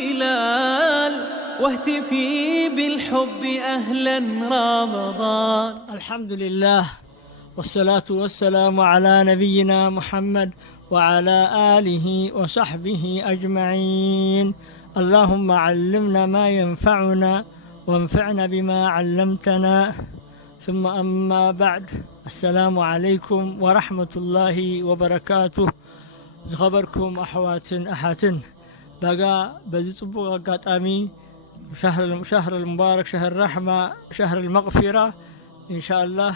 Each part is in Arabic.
هلال واهتفي بالحب أهلا رمضان. الحمد لله والصلاة والسلام على نبينا محمد وعلى آله وصحبه أجمعين. اللهم علمنا ما ينفعنا وانفعنا بما علمتنا. ثم أما بعد، السلام عليكم ورحمة الله وبركاته. زخبركم أحاتن بقى بزي صبوغ قاطامي شهر المبارك، شهر الرحمة، شهر المغفرة إن شاء الله.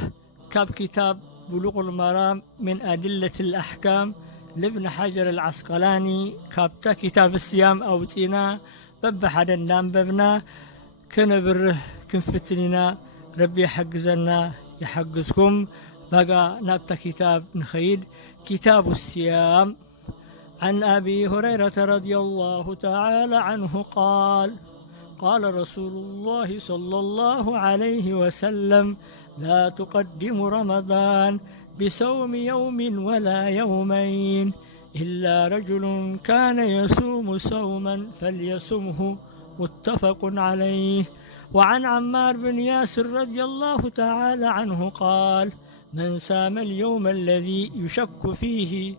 كاب كتاب بلوغ المرام من أدلة الأحكام لابن حجر العسقلاني، كابتا كتاب الصيام أو تينا بب حدا دام ببنا كنبره كنفتننا ربي يحجزنا يحجزكم. بقى نبتا كتاب نخيد كتاب الصيام. عن أبي هريرة رضي الله تعالى عنه قال: قال رسول الله صلى الله عليه وسلم: لا تقدم رمضان بصوم يوم ولا يومين إلا رجل كان يصوم صوما فليصمه، متفق عليه. وعن عمار بن ياسر رضي الله تعالى عنه قال: من سام اليوم الذي يشك فيه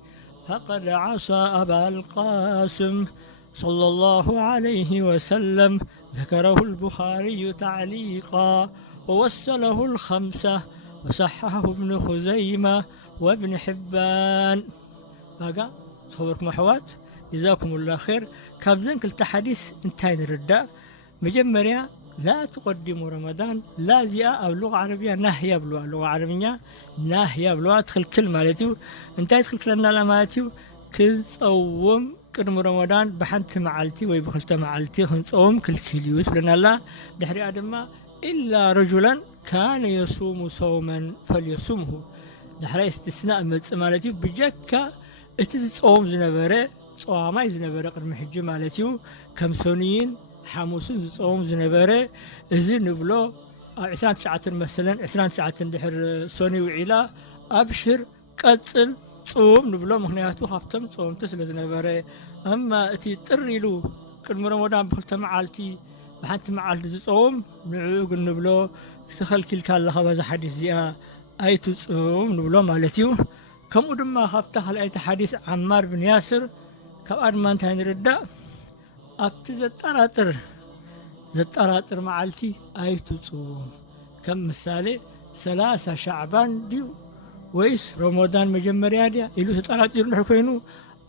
فقد عصى أبا القاسم صلى الله عليه وسلم. ذكره البخاري تعليقا ووصله الخمسة وصححه ابن خزيمة وابن حبان. بقى صوركم أحوات جزاكم الله خير. كابزن كل تحديث انتهي نرد مجمريا لا تقدموا رمضان لا زياء أو لغة عربية نهي بلوها، لغة عربية نهي بلوها تدخل كل مالتيو انتهي تدخل كلامنا لمالتيو كنصوم قدم رمضان بحنت معلتي ويبخلت معلتي خنصوم كل كليوت لنا الله دحري آدم إلا رجلا كان يصوم صوما فليصومه. دحري استثناء مالتي بجكا اتتصوم زنبرة صوامي زنبرة قدم حج مالتيو كم سنين حاموسن صوم زنبرة إذن نبلو عسان شعات مثلا عسان شعات دحر سوني وعلا أبشر قتل صوم نبلو مخنياتو خفتم صوم تسل زنبرة. أما اتي تريلو قدم رمضان بخلت معلتي بحنت معلتي صوم نعوق نبلو تخل كل كان لخبز حديث زيا أي تصوم نبلو مالتيو. كم أدم خفتها لأيت حديث عمار بن ياسر كم أدمان تاني ردا أبت زتراتر معلتي أي تصوم. كم مثالي 3 شعبان ديو ويس رمضان مجمريا ديا إلو زتراتر نحكينو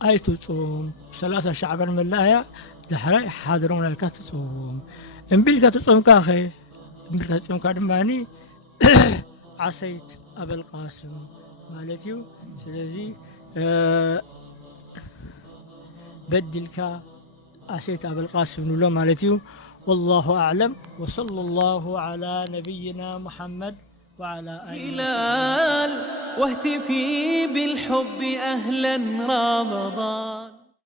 أي تصوم 3 شعبان من الآية دحري حاضرون الكتصوم. إنبيل كتصوم كاخي إنبيل كتصوم كادماني عصيت أبا القاسم مالتيو. سلازي بدلك عصيت أبا القاسم نولو مالتيو. والله أعلم وصلى الله على نبينا محمد وعلى آله هلال واهتفي بالحب أهلا رمضان.